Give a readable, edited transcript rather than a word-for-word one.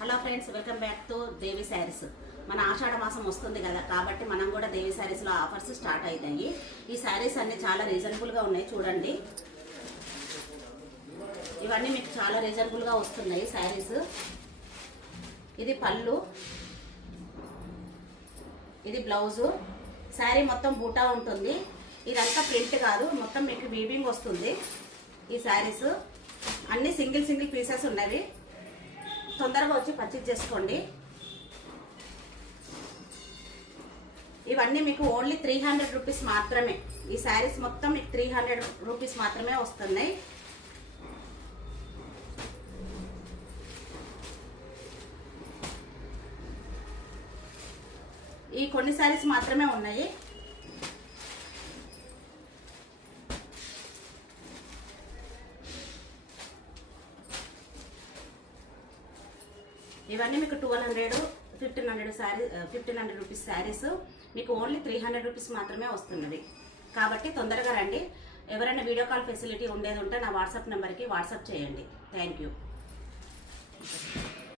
Hello friends, welcome back to Devi Sarees. మన ఆషాఢ మాసం వస్తుంది కదా, కాబట్టి మనం కూడా దేవి శారీస్లో ఆఫర్స్ స్టార్ట్ అవుతాయి. ఈ శారీస్ అన్నీ చాలా రీజనబుల్గా ఉన్నాయి. చూడండి, ఇవన్నీ మీకు చాలా రీజనబుల్గా వస్తున్నాయి శారీస్. ఇది పళ్ళు, ఇది బ్లౌజు. శారీ మొత్తం బూటా ఉంటుంది. ఇదంతా ప్రింట్ కాదు, మొత్తం మీకు వీవింగ్ వస్తుంది. ఈ శారీస్ అన్నీ సింగిల్ సింగిల్ పీసెస్ ఉన్నవి. తొందరగా వచ్చి పర్చేజ్ చేసుకోండి. ఇవన్నీ మీకు ఓన్లీ 300 రూపీస్ మాత్రమే. ఈ శారీస్ మొత్తం మీకు 300 రూపీస్ మాత్రమే వస్తున్నాయి. ఈ కొన్ని శారీస్ మాత్రమే ఉన్నాయి. ఇవన్నీ మీకు 1200, 1500 రూపీస్ శారీస్ మీకు ఓన్లీ 300 రూపీస్ మాత్రమే వస్తున్నవి. కాబట్టి తొందరగా రండి. ఎవరైనా వీడియో కాల్ ఫెసిలిటీ ఉండేది ఉంటే నా వాట్సాప్ నెంబర్కి వాట్సాప్ చేయండి. Thank you.